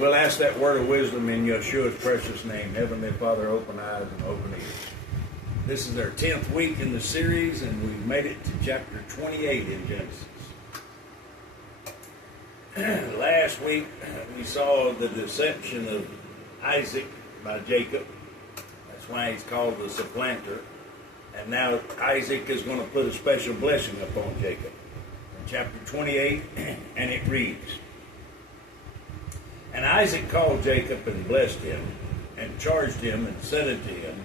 We'll ask that word of wisdom in Yeshua's precious name. Heavenly Father, open eyes and open ears. This is our 10th week in the series, and we've made it to chapter 28 in Genesis. Last week, we saw the deception of Isaac by Jacob. That's why he's called the supplanter. And now Isaac is going to put a special blessing upon Jacob. In chapter 28, and it reads, "And Isaac called Jacob and blessed him, and charged him, and said unto him,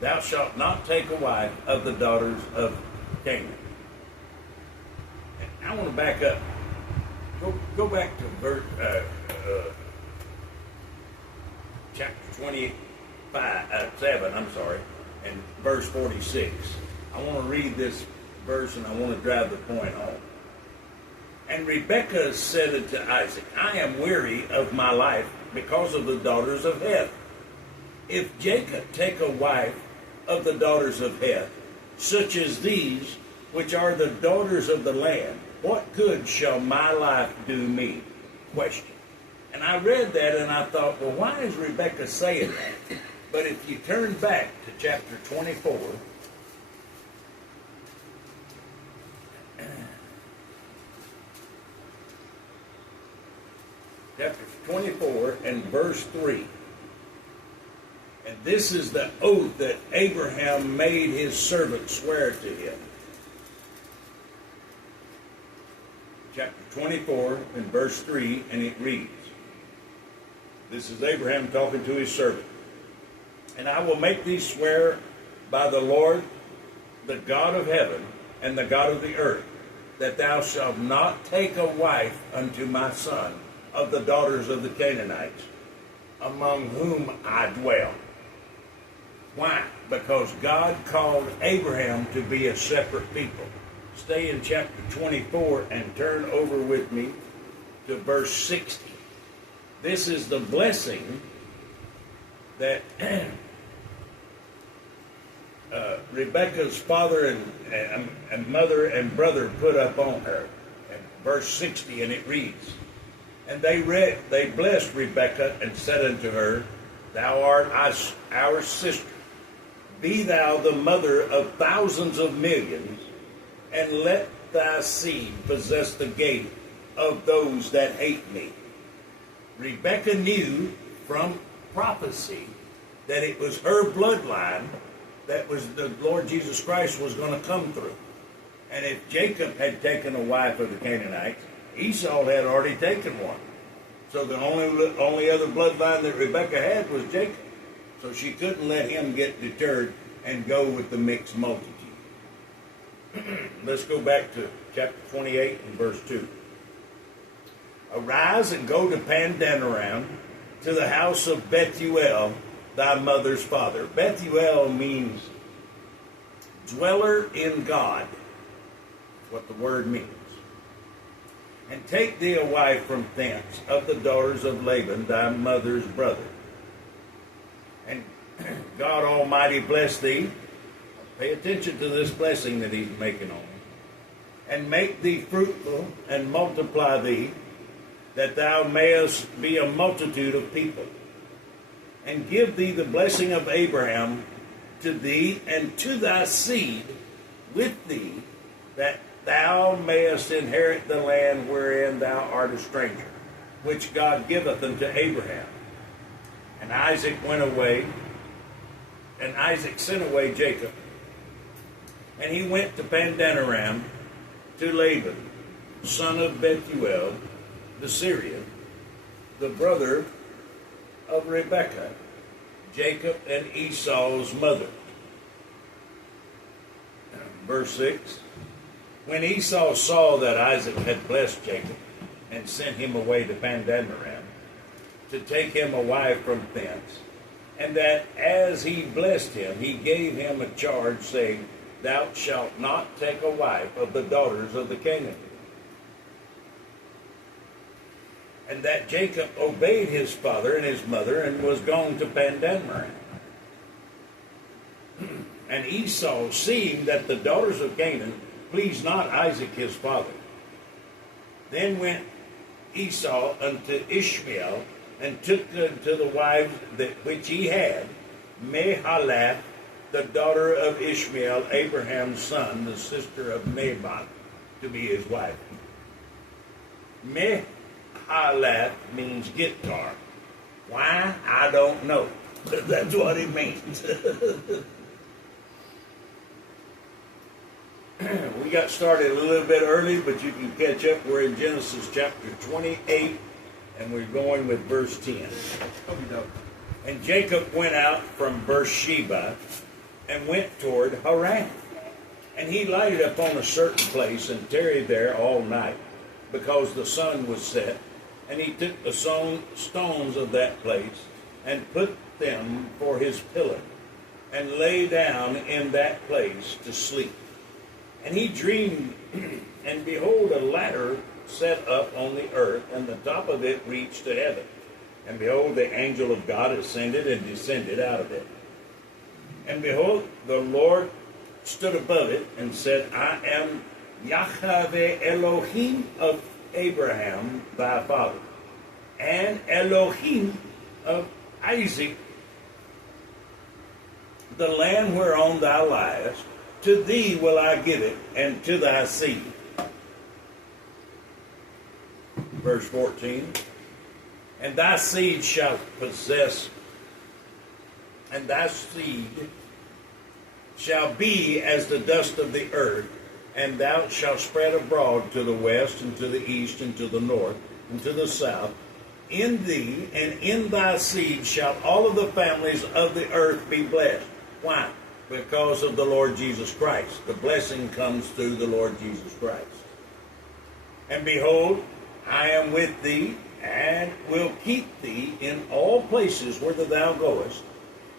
Thou shalt not take a wife of the daughters of Canaan." And I want to back up. Go back to chapter 7, and verse 46. I want to read this verse, and I want to drive the point home. "And Rebekah said unto Isaac, I am weary of my life because of the daughters of Heth. If Jacob take a wife of the daughters of Heth, such as these, which are the daughters of the land, what good shall my life do me?" Question. And I read that and I thought, well, why is Rebekah saying that? But if you turn back to chapter 24, chapter 24 and verse 3, and this is the oath that Abraham made his servant swear to him. Chapter 24 and verse 3, and it reads, this is Abraham talking to his servant. "And I will make thee swear by the Lord, the God of heaven, and the God of the earth, that thou shalt not take a wife unto my son of the daughters of the Canaanites, among whom I dwell." Why? Because God called Abraham to be a separate people. Stay in chapter 24 and turn over with me to verse 60. This is the blessing that Rebekah's father and mother and brother put up on her. And verse 60, and it reads, "And they blessed Rebekah and said unto her, Thou art our sister. Be thou the mother of thousands of millions, and let thy seed possess the gate of those that hate me." Rebekah knew from prophecy that it was her bloodline that was the Lord Jesus Christ was going to come through. And if Jacob had taken a wife of the Canaanites, Esau had already taken one. So the only other bloodline that Rebekah had was Jacob. So she couldn't let him get deterred and go with the mixed multitude. Let's go back to chapter 28 and verse 2. "Arise and go to Padanaram, to the house of Bethuel, thy mother's father." Bethuel means dweller in God. That's what the word means. "And take thee a wife from thence of the daughters of Laban, thy mother's brother. And God Almighty bless thee." Pay attention to this blessing that he's making on you. "And make thee fruitful and multiply thee, that thou mayest be a multitude of people. And give thee the blessing of Abraham to thee and to thy seed with thee, that thou mayest inherit the land wherein thou art a stranger, which God giveth unto Abraham." And Isaac sent away Jacob, and he went to Padanaram to Laban, son of Bethuel, the Syrian, the brother of Rebekah, Jacob and Esau's mother. Verse 6, "When Esau saw that Isaac had blessed Jacob, and sent him away to Padanaram, to take him a wife from thence, and that as he blessed him, he gave him a charge, saying, Thou shalt not take a wife of the daughters of the Canaanites. And that Jacob obeyed his father and his mother, and was gone to Padanaram. And Esau, seeing that the daughters of Canaan pleased not Isaac his father, then went Esau unto Ishmael, and took to the wives which he had, Mahalath, the daughter of Ishmael, Abraham's son, the sister of Naboth, to be his wife. Mahalath means guitar. Why? I don't know. But that's what it means. We got started a little bit early, but you can catch up. We're in Genesis chapter 28, and we're going with verse 10. And Jacob went out from Beersheba and went toward Haran. And he lighted upon a certain place and tarried there all night, because the sun was set. And he took the stones of that place and put them for his pillar, and lay down in that place to sleep. And he dreamed, and behold, a ladder set up on the earth, and the top of it reached to heaven. And behold, the angel of God ascended and descended out of it. And behold, the Lord stood above it and said, I am Yahweh Elohim of Abraham thy father, and Elohim of Isaac. The land whereon thou liest, to thee will I give it, and to thy seed. Verse 14. And thy seed shall possess, and thy seed shall be as the dust of the earth, and thou shalt spread abroad to the west, and to the east, and to the north, and to the south. In thee and in thy seed shall all of the families of the earth be blessed. Why? Because of the Lord Jesus Christ. The blessing comes through the Lord Jesus Christ. And behold, I am with thee, and will keep thee in all places whither thou goest,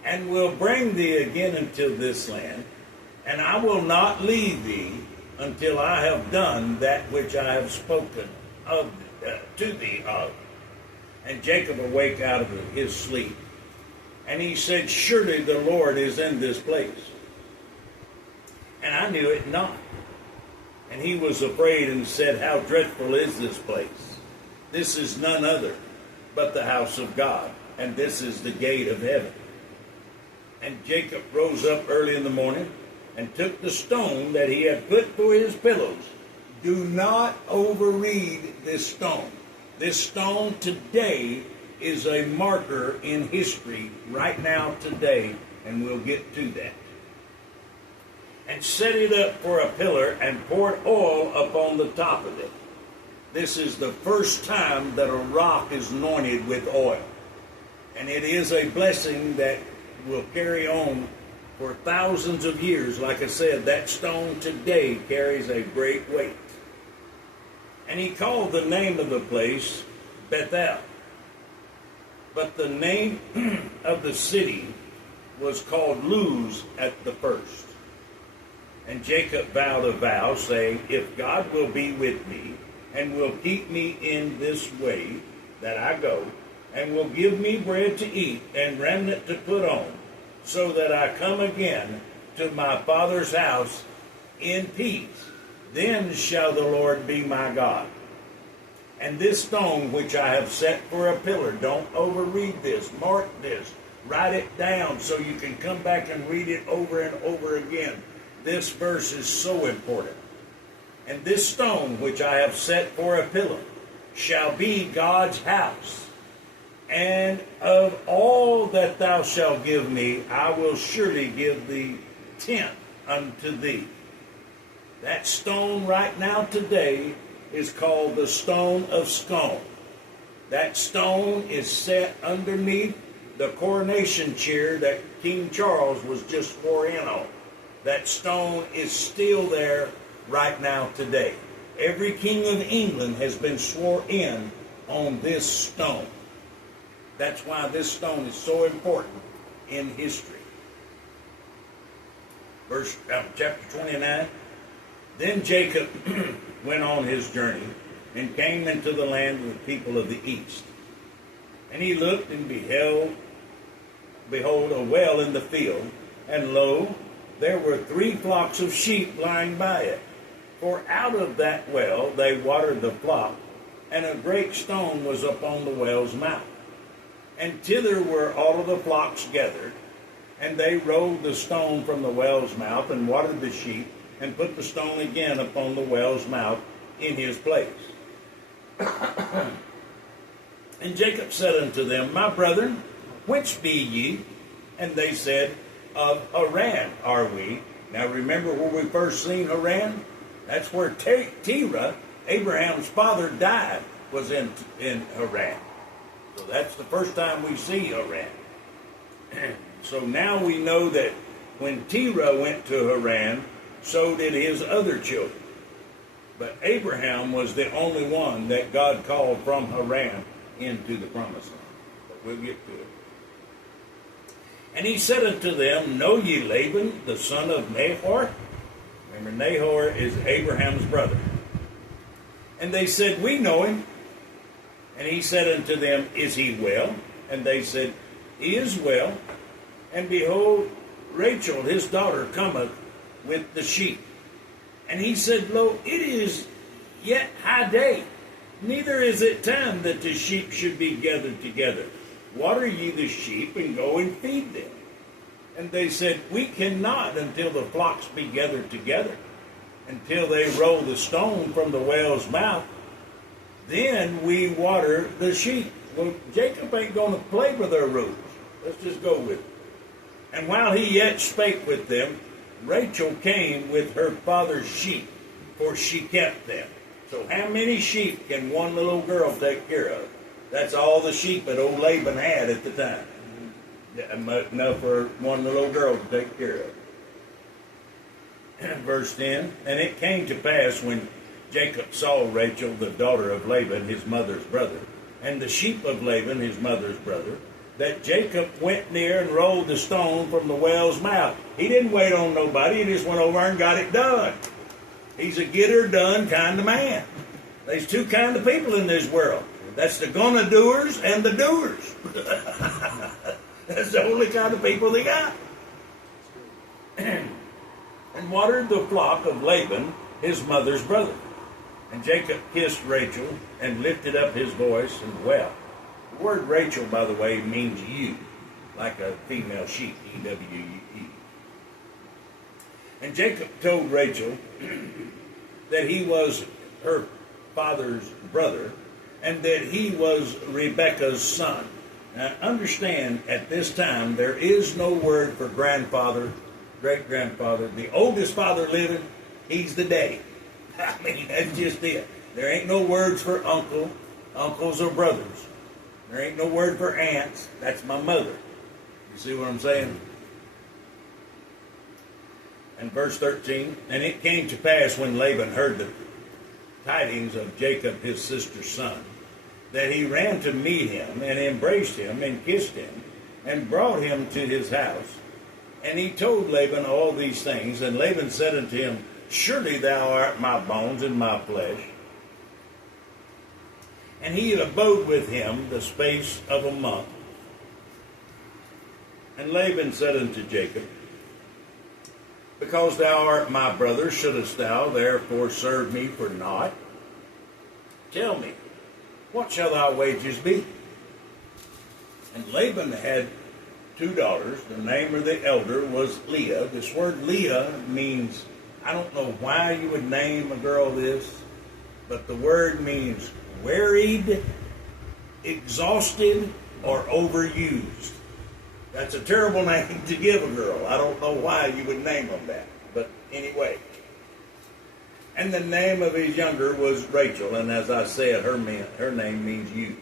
and will bring thee again into this land, and I will not leave thee until I have done that which I have spoken to thee of. And Jacob awake out of his sleep, and he said, surely the Lord is in this place. And I knew it not. And he was afraid and said, how dreadful is this place? This is none other but the house of God, and this is the gate of heaven. And Jacob rose up early in the morning and took the stone that he had put for his pillows. Do not overread this stone. This stone today is a marker in history right now today, and we'll get to that. And set it up for a pillar and poured oil upon the top of it. This is the first time that a rock is anointed with oil. And it is a blessing that will carry on for thousands of years. Like I said, that stone today carries a great weight. And he called the name of the place Bethel. But the name of the city was called Luz at the first. And Jacob vowed a vow, saying, if God will be with me, and will keep me in this way that I go, and will give me bread to eat, and remnant to put on, so that I come again to my father's house in peace, then shall the Lord be my God. And this stone which I have set for a pillar, don't overread this, mark this, write it down so you can come back and read it over and over again. This verse is so important. And this stone which I have set for a pillar shall be God's house. And of all that thou shalt give me, I will surely give the tenth unto thee. That stone right now today is called the stone of scone. That stone is set underneath the coronation chair that King Charles was just sworn in on. That stone is still there right now today. Every king of England has been sworn in on this stone. That's why this stone is so important in history. Chapter 29. Then Jacob went on his journey and came into the land of the people of the east. And he looked and behold, a well in the field, and lo, there were 3 flocks of sheep lying by it. For out of that well they watered the flock, and a great stone was upon the well's mouth. And thither were all of the flocks gathered, and they rolled the stone from the well's mouth, and watered the sheep, and put the stone again upon the well's mouth in his place. And Jacob said unto them, My brethren, whence be ye? And they said, Of Haran are we. Now remember where we first seen Haran? That's where Terah, Abraham's father, died, was in Haran. So that's the first time we see Haran. So now we know that when Terah went to Haran, so did his other children. But Abraham was the only one that God called from Haran into the promised land. But we'll get to it. And he said unto them, Know ye Laban, the son of Nahor? Remember, Nahor is Abraham's brother. And they said, We know him. And he said unto them, Is he well? And they said, He is well. And behold, Rachel his daughter cometh with the sheep. And he said, Lo, it is yet high day, neither is it time that the sheep should be gathered together. Water ye the sheep, and go and feed them. And they said, We cannot until the flocks be gathered together, until they roll the stone from the well's mouth. Then we water the sheep. Well, Jacob ain't going to play with their rules. Let's just go with it. And while he yet spake with them, Rachel came with her father's sheep, for she kept them. So how many sheep can one little girl take care of? That's all the sheep that old Laban had at the time. Enough for one little girl to take care of. Verse 10, And it came to pass when Jacob saw Rachel, the daughter of Laban, his mother's brother, and the sheep of Laban, his mother's brother, that Jacob went near and rolled the stone from the well's mouth. He didn't wait on nobody. He just went over and got it done. He's a get-her-done kind of man. There's two kind of people in this world. That's the gonna-doers and the doers. That's the only kind of people they got. And watered the flock of Laban, his mother's brother. And Jacob kissed Rachel and lifted up his voice and wept. The word Rachel, by the way, means ewe, like a female sheep, E-W-E. And Jacob told Rachel that he was her father's brother and that he was Rebekah's son. Now, understand, at this time, there is no word for grandfather, great-grandfather. The oldest father living, he's the daddy. I mean, that's just it. There ain't no words for uncle, uncles or brothers. There ain't no word for aunts. That's my mother. You see what I'm saying? And verse 13, And it came to pass when Laban heard the tidings of Jacob his sister's son, that he ran to meet him, and embraced him, and kissed him, and brought him to his house. And he told Laban all these things. And Laban said unto him, Surely thou art my bones and my flesh. And he abode with him the space of a month. And Laban said unto Jacob, Because thou art my brother, shouldest thou therefore serve me for naught? Tell me, what shall thy wages be? And Laban had 2 daughters. The name of the elder was Leah. This word Leah means, I don't know why you would name a girl this, but the word means wearied, exhausted, or overused. That's a terrible name to give a girl. I don't know why you would name them that. But anyway. And the name of his younger was Rachel. And as I said, her name means youth.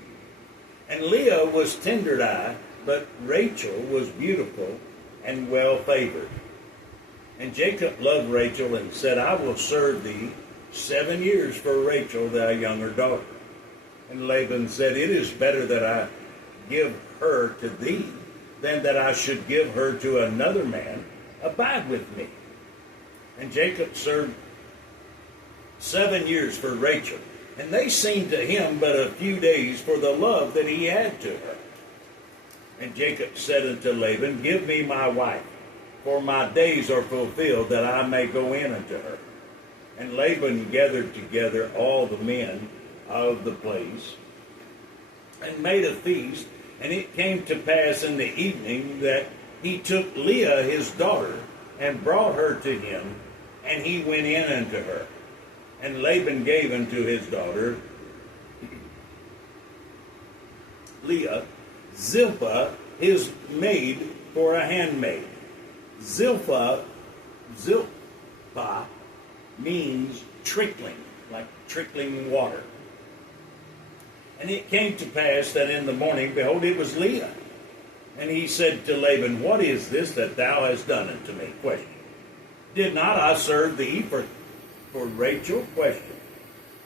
And Leah was tender-eyed, but Rachel was beautiful and well-favored. And Jacob loved Rachel and said, I will serve thee 7 years for Rachel, thy younger daughter. And Laban said, It is better that I give her to thee than that I should give her to another man. Abide with me. And Jacob served 7 years for Rachel. And they seemed to him but a few days for the love that he had to her. And Jacob said unto Laban, Give me my wife, for my days are fulfilled, that I may go in unto her. And Laban gathered together all the men of the place, and made a feast, And it came to pass in the evening that he took Leah his daughter, and brought her to him, and he went in unto her. And Laban gave unto his daughter Leah Zilpah his maid for a handmaid. Zilpah means trickling, like trickling water. And it came to pass that in the morning, behold, it was Leah. And he said to Laban, what is this that thou hast done unto me? Question. Did not I serve thee for Rachel? Question.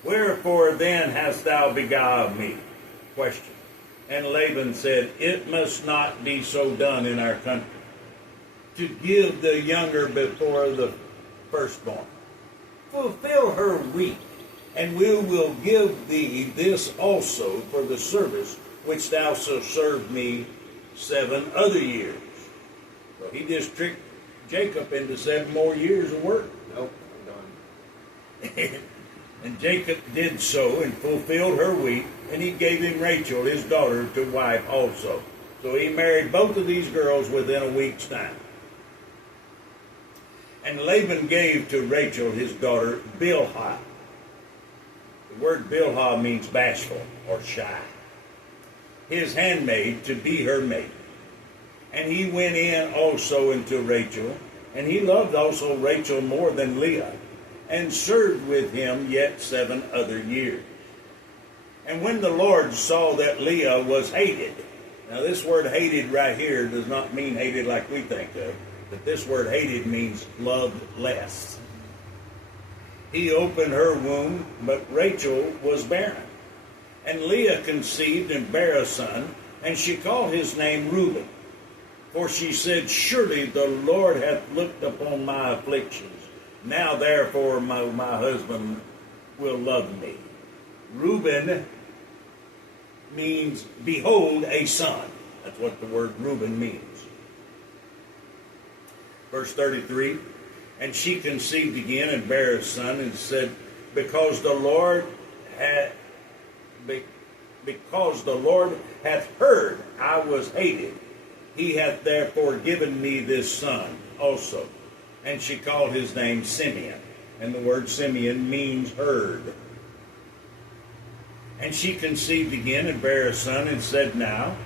Wherefore then hast thou beguiled me? Question. And Laban said, it must not be so done in our country, to give the younger before the firstborn. Fulfill her week, and we will give thee this also for the service which thou shalt serve me 7 other years. So he just tricked Jacob into 7 more years of work. Nope, I'm done. And Jacob did so and fulfilled her week, and he gave him Rachel, his daughter, to wife also. So he married both of these girls within a week's time. And Laban gave to Rachel, his daughter, Bilhah. The word Bilhah means bashful or shy. His handmaid to be her maid. And he went in also into Rachel, and he loved also Rachel more than Leah, and served with him yet 7 other years. And when the Lord saw that Leah was hated, now this word hated right here does not mean hated like we think of, but this word hated means loved less. He opened her womb, but Rachel was barren. And Leah conceived and bare a son, and she called his name Reuben. For she said, surely the Lord hath looked upon my afflictions. Now therefore my husband will love me. Reuben means, behold, a son. That's what the word Reuben means. Verse 33, and she conceived again and bare a son, and said, because the Lord hath heard I was hated, he hath therefore given me this son also. And she called his name Simeon. And the word Simeon means heard. And she conceived again and bare a son, and said, now,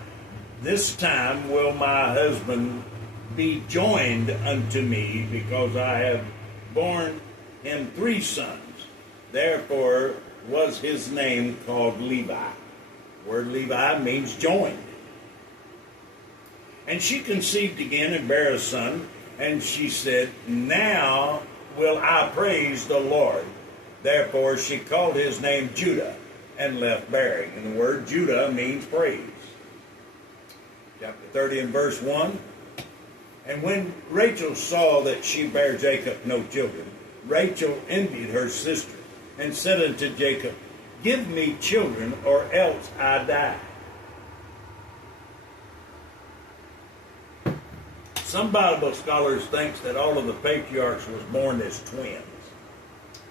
this time will my husband be joined unto me, because I have borne him 3 sons. Therefore was his name called Levi. The word Levi means joined. And she conceived again and bare a son, and she said, now will I praise the Lord. Therefore she called his name Judah, and left bearing. And the word Judah means praise. Chapter 30 and verse 1. And when Rachel saw that she bare Jacob no children, Rachel envied her sister, and said unto Jacob, give me children, or else I die. Some Bible scholars think that all of the patriarchs was born as twins.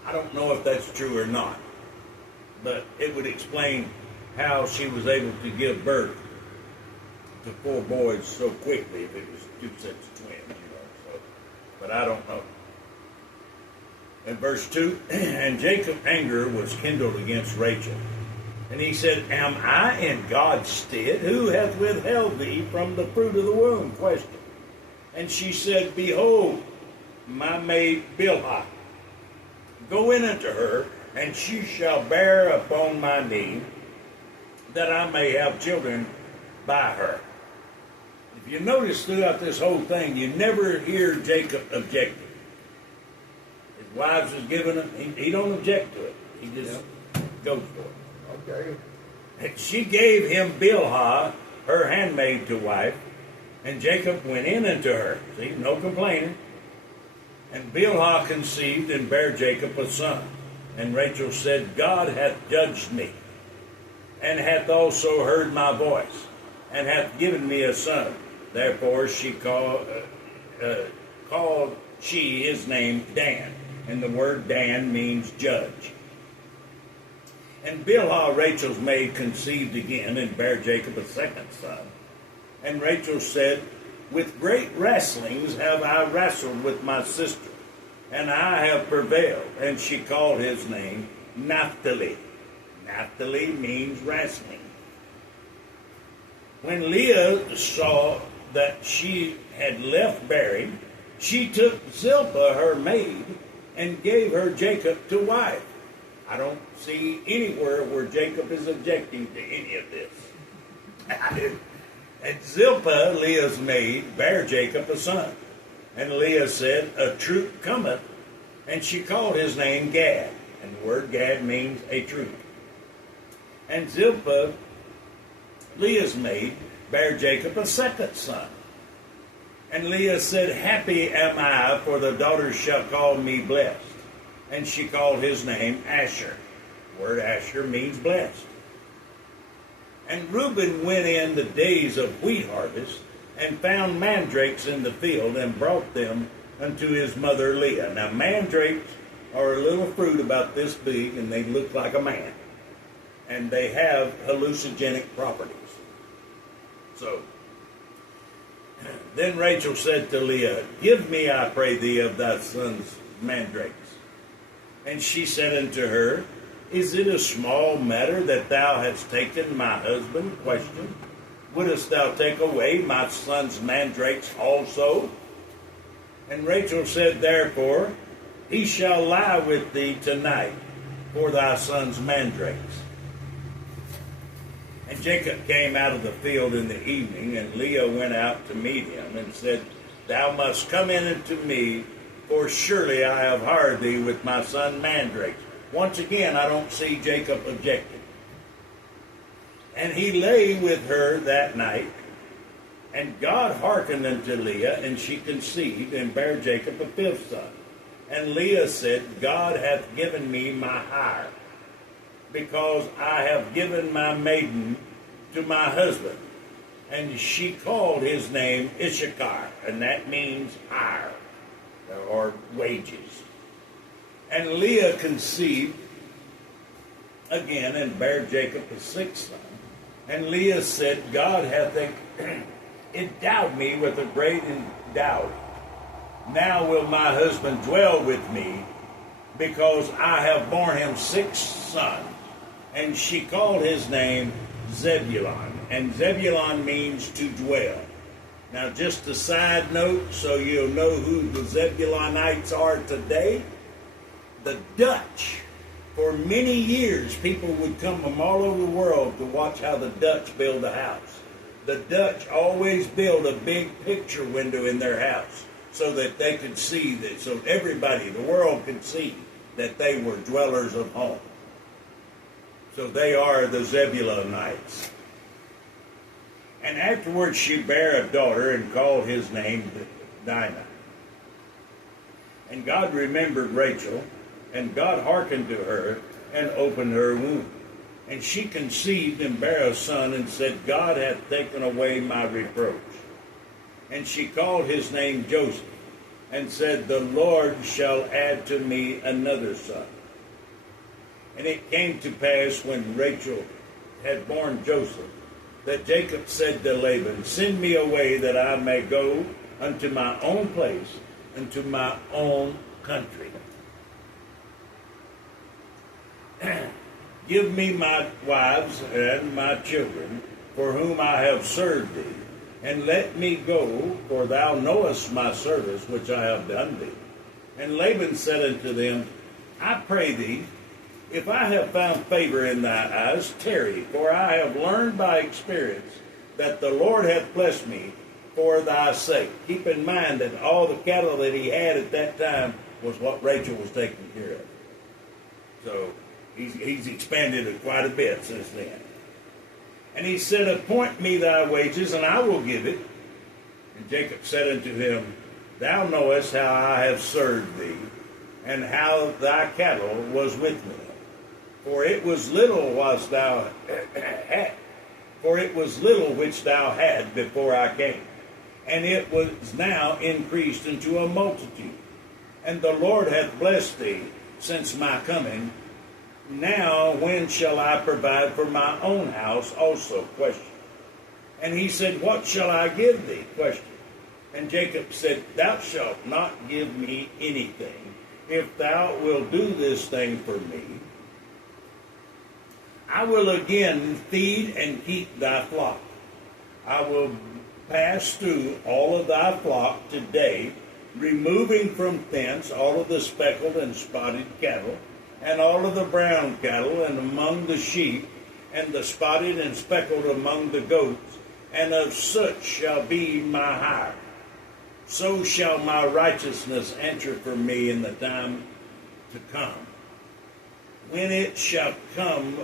I don't know if that's true or not, but it would explain how she was able to give birth to 4 boys so quickly if it was 2 sets of twins, So, but I don't know. In verse 2, and Jacob's anger was kindled against Rachel. And he said, am I in God's stead? Who hath withheld thee from the fruit of the womb? Question. And she said, behold, my maid Bilhah. Go in unto her, and she shall bear upon my knee, that I may have children by her. If you notice throughout this whole thing, you never hear Jacob objecting. His wives is giving him, he don't object to it. He just goes for it. Okay. And she gave him Bilhah, her handmaid, to wife, and Jacob went in unto her. See, no complaining. And Bilhah conceived and bare Jacob a son. And Rachel said, God hath judged me, and hath also heard my voice, and hath given me a son. Therefore she called she his name Dan. And the word Dan means judge. And Bilhah, Rachel's maid, conceived again and bare Jacob a second son. And Rachel said, with great wrestlings have I wrestled with my sister, and I have prevailed. And she called his name Naphtali. Naphtali means wrestling. When Leah saw that she had left bearing, she took Zilpah, her maid, and gave her Jacob to wife. I don't see anywhere where Jacob is objecting to any of this. And Zilpah, Leah's maid, bare Jacob a son. And Leah said, a troop cometh. And she called his name Gad. And the word Gad means a troop. And Zilpah, Leah's maid, bare Jacob a second son. And Leah said, happy am I, for the daughters shall call me blessed. And she called his name Asher. The word Asher means blessed. And Reuben went in the days of wheat harvest, and found mandrakes in the field, and brought them unto his mother Leah. Now mandrakes are a little fruit about this big, and they look like a man. And they have hallucinogenic properties. So, then Rachel said to Leah, give me, I pray thee, of thy son's mandrakes. And she said unto her, is it a small matter that thou hast taken my husband? Question. Wouldest thou take away my son's mandrakes also? And Rachel said, therefore, he shall lie with thee tonight for thy son's mandrakes. And Jacob came out of the field in the evening, and Leah went out to meet him, and said, thou must come in unto me, for surely I have hired thee with my son mandrakes. Once again, I don't see Jacob objecting. And he lay with her that night, and God hearkened unto Leah, and she conceived, and bare Jacob a fifth son. And Leah said, God hath given me my hire, because I have given my maiden to my husband. And she called his name Issachar, and that means hire, or wages. And Leah conceived again, and bare Jacob a sixth son. And Leah said, God hath endowed me with a great dowry. Now will my husband dwell with me, because I have borne him 6 sons. And she called his name Zebulun. And Zebulun means to dwell. Now just a side note, so you'll know who the Zebulonites are today. The Dutch. For many years, people would come from all over the world to watch how the Dutch build a house. The Dutch always build a big picture window in their house so that they could see that, so everybody, the world could see that they were dwellers of home. So they are the Zebulonites. And afterwards she bare a daughter, and called his name Dinah. And God remembered Rachel, and God hearkened to her, and opened her womb. And she conceived, and bare a son, and said, God hath taken away my reproach. And she called his name Joseph, and said, the Lord shall add to me another son. And it came to pass, when Rachel had borne Joseph, that Jacob said to Laban, send me away, that I may go unto my own place, unto my own country. Give me my wives and my children, for whom I have served thee, and let me go, for thou knowest my service which I have done thee. And Laban said unto them, I pray thee, if I have found favor in thy eyes, tarry, for I have learned by experience that the Lord hath blessed me for thy sake. Keep in mind that all the cattle that he had at that time was what Rachel was taking care of. So he's expanded it quite a bit since then. And he said, appoint me thy wages, and I will give it. And Jacob said unto him, thou knowest how I have served thee, and how thy cattle was with me. For it was little which thou had before I came, and it was now increased into a multitude. And the Lord hath blessed thee since my coming Now when shall I provide for my own house also? Question. And he said, what shall I give thee? Question. And Jacob said, thou shalt not give me anything. If thou wilt do this thing for me, I will again feed and keep thy flock. I will pass through all of thy flock today, removing from thence all of the speckled and spotted cattle, and all of the brown cattle, and among the sheep, and the spotted and speckled among the goats, and of such shall be my hire. So shall my righteousness answer for me in the time to come. When it shall come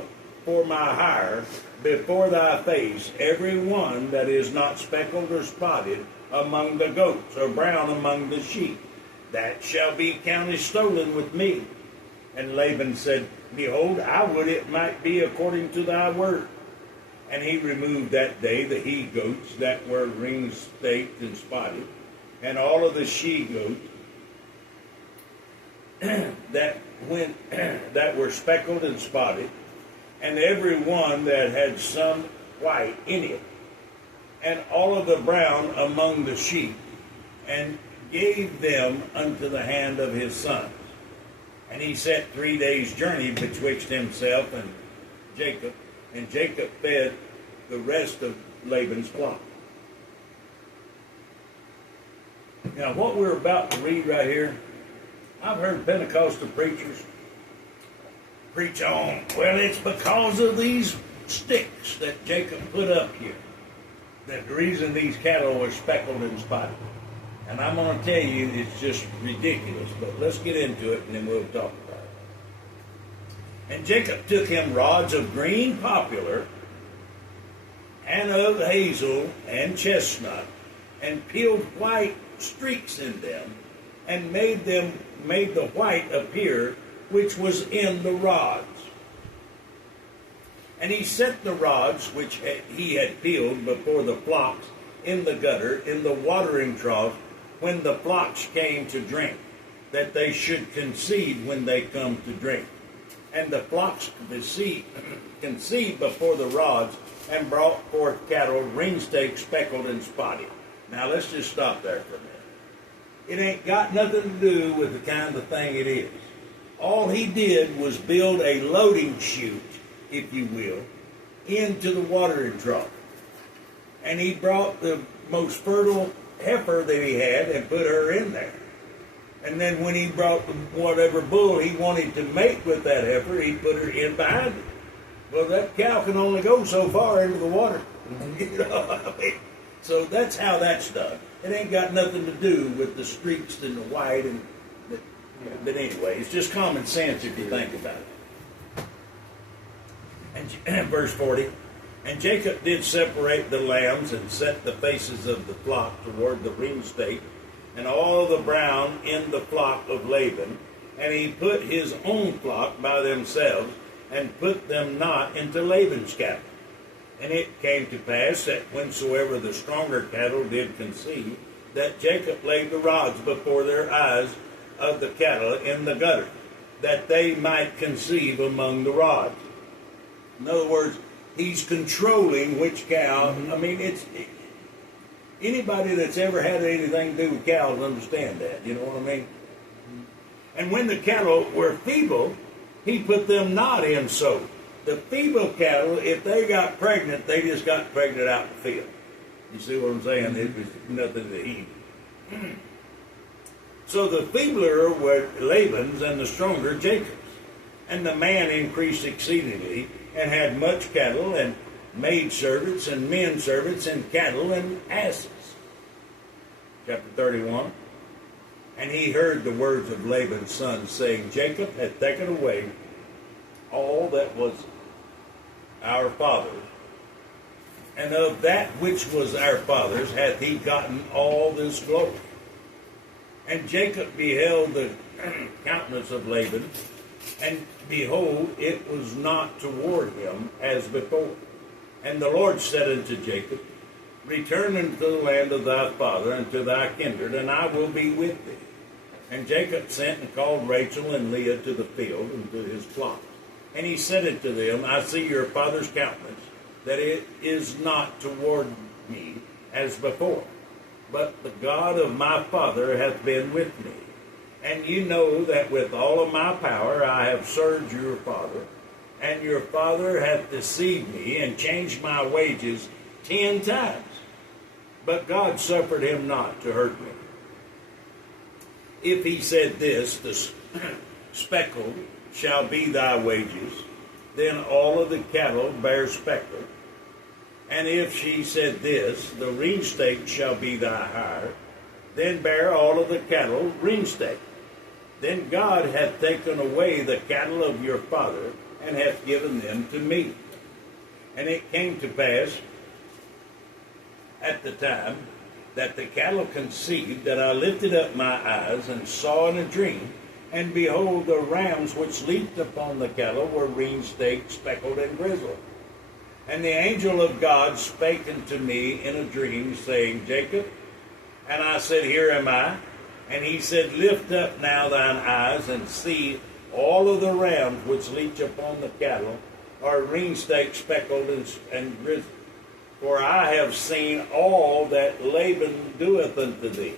for my hire before thy face, every one that is not speckled or spotted among the goats, or brown among the sheep, that shall be counted stolen with me. And Laban said, behold, I would it might be according to thy word. And he removed that day the he goats that were ring-staked and spotted, and all of the she goats that were speckled and spotted, and every one that had some white in it, and all of the brown among the sheep, and gave them unto the hand of his sons. And he set 3 days' journey betwixt himself and Jacob fed the rest of Laban's flock. Now, what we're about to read right here, I've heard Pentecostal preachers preach on, well, it's because of these sticks that Jacob put up here that the reason these cattle were speckled and spotted. And I'm going to tell you, it's just ridiculous, but let's get into it and then we'll talk about it. And Jacob took him rods of green poplar and of hazel and chestnut, and peeled white streaks in them, and made the white appear which was in the rods. And he set the rods which he had peeled before the flocks in the gutter, in the watering trough, when the flocks came to drink, that they should conceive when they come to drink. And the flocks conceived before the rods, and brought forth cattle, ring-staked, speckled, and spotted. Now let's just stop there for a minute. It ain't got nothing to do with the kind of thing it is. All he did was build a loading chute, if you will, into the watering trough. And he brought the most fertile heifer that he had and put her in there. And then when he brought whatever bull he wanted to mate with that heifer, he put her in behind it. Well, that cow can only go so far into the water. You know, I mean, so that's how that's done. It ain't got nothing to do with the streaks and the white. But anyway, it's just common sense if you think about it. And verse 40, and Jacob did separate the lambs and set the faces of the flock toward the ring-stake, and all the brown in the flock of Laban. And he put his own flock by themselves, and put them not into Laban's cattle. And it came to pass that whensoever the stronger cattle did conceive, that Jacob laid the rods before their eyes of the cattle in the gutter, that they might conceive among the rods. In other words, he's controlling which cow. I mean, anybody that's ever had anything to do with cows understand that. You know what I mean? And when the cattle were feeble, he put them not in so. The feeble cattle, if they got pregnant, they just got pregnant out in the field. You see what I'm saying? It was nothing to eat. So the feebler were Laban's, and the stronger Jacob's. And the man increased exceedingly, and had much cattle, and maidservants, and men servants, and cattle, and asses. Chapter 31. And he heard the words of Laban's son, saying, Jacob hath taken away all that was our father's, and of that which was our father's hath he gotten all this glory. And Jacob beheld the countenance of Laban, and behold, it was not toward him as before. And the Lord said unto Jacob, Return unto the land of thy father, and to thy kindred, and I will be with thee. And Jacob sent and called Rachel and Leah to the field and to his flock. And he said unto them, I see your father's countenance, that it is not toward me as before, but the God of my father hath been with me. And you know that with all of my power I have served your father, and your father hath deceived me and changed my wages 10 times. But God suffered him not to hurt me. If he said this, the speckle shall be thy wages, then all of the cattle bear speckle. And if she said this, the ringstake shall be thy hire, then bear all of the cattle ringstake. Then God hath taken away the cattle of your father, and hath given them to me. And it came to pass at the time that the cattle conceived, that I lifted up my eyes and saw in a dream, and behold, the rams which leaped upon the cattle were ring-staked, speckled, and grizzled. And the angel of God spake unto me in a dream, saying, Jacob. And I said, Here am I. And he said, Lift up now thine eyes, and see, all of the rams which leap upon the cattle are ring-staked, speckled, and grizzled. For I have seen all that Laban doeth unto thee.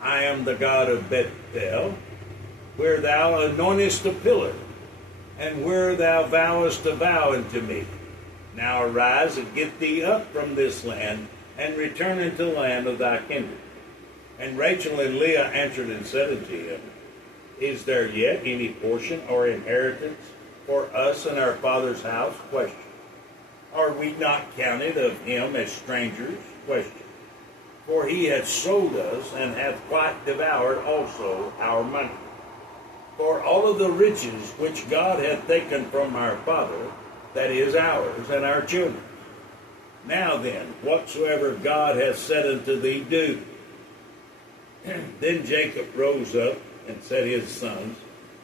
I am the God of Bethel, where thou anointest a pillar, and where thou vowest a vow unto me. Now arise and get thee up from this land, and return into the land of thy kindred. And Rachel and Leah answered and said unto him, Is there yet any portion or inheritance for us in our father's house? Question. Are we not counted of him as strangers? Question. For he hath sold us, and hath quite devoured also our money. For all of the riches which God hath taken from our father, that is ours and our children. Now then, whatsoever God hath said unto thee, do. Then Jacob rose up and set his sons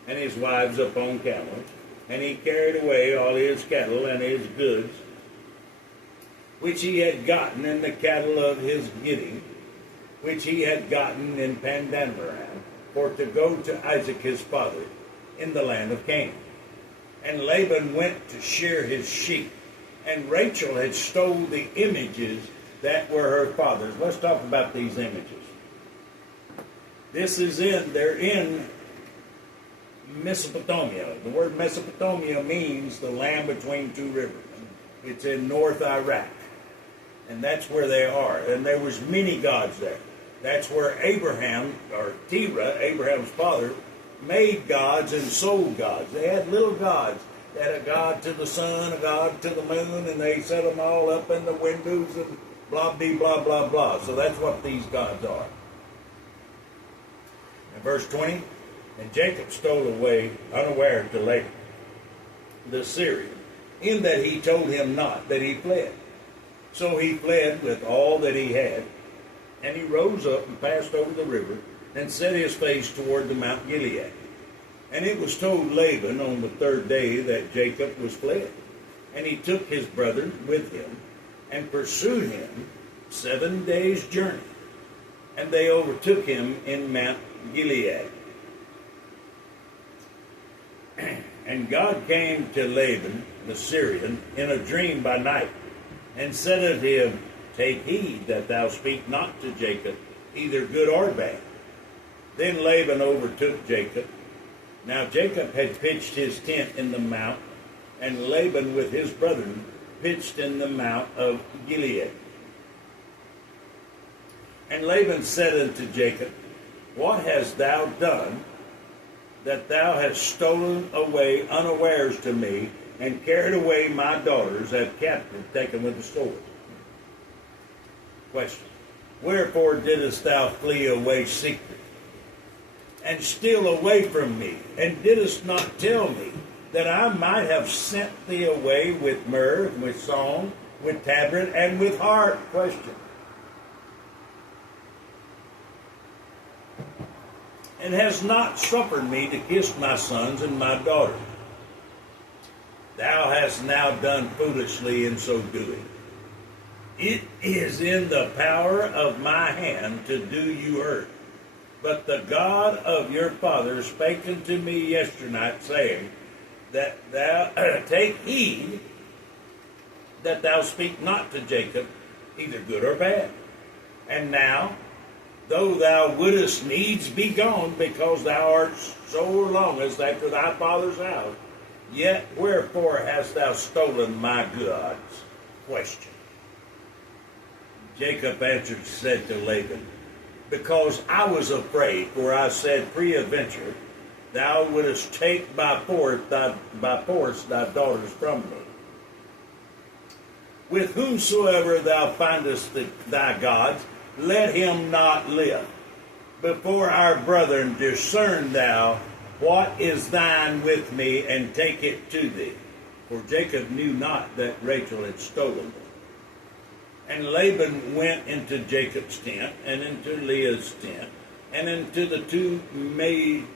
and his wives upon camels, and he carried away all his cattle and his goods, which he had gotten in the cattle of his getting, which he had gotten in Padan-aram, for to go to Isaac his father in the land of Canaan. And Laban went to shear his sheep, and Rachel had stole the images that were her father's. Let's talk about these images. They're in Mesopotamia. The word Mesopotamia means the land between two rivers. It's in North Iraq. And that's where they are. And there was many gods there. That's where Abraham, or Terah, Abraham's father, made gods and sold gods. They had little gods. They had a god to the sun, a god to the moon, and they set them all up in the windows and blah, blah, blah, blah. So that's what these gods are. In verse 20, and Jacob stole away unaware to Laban, the Syrian, in that he told him not that he fled. So he fled with all that he had, and he rose up and passed over the river, and set his face toward the Mount Gilead. And it was told Laban on the third day that Jacob was fled. And he took his brethren with him, and pursued him 7 days' journey. And they overtook him in Mount Gilead. And God came to Laban the Syrian in a dream by night, and said unto him, Take heed that thou speak not to Jacob, either good or bad. Then Laban overtook Jacob. Now Jacob had pitched his tent in the mount, and Laban with his brethren pitched in the mount of Gilead. And Laban said unto Jacob, What hast thou done, that thou hast stolen away unawares to me, and carried away my daughters as captive, taken with the sword? Question. Wherefore didst thou flee away secret, and steal away from me, and didst not tell me, that I might have sent thee away with myrrh, with song, with tabret, and with harp? Question. And hast not suffered me to kiss my sons and my daughters. Thou hast now done foolishly in so doing. It is in the power of my hand to do you hurt. But the God of your father spake unto me yesternight, saying, that thou take heed that thou speak not to Jacob either good or bad. And now, though thou wouldest needs be gone, because thou art so longest after thy father's house, yet wherefore hast thou stolen my goods? Question. Jacob answered, said to Laban, because I was afraid, for I said peradventure, thou wouldest take by force thy daughters from me. With whomsoever thou findest thy gods, let him not live. Before our brethren discern thou what is thine with me, and take it to thee. For Jacob knew not that Rachel had stolen them. And Laban went into Jacob's tent, and into Leah's tent, and into the two maid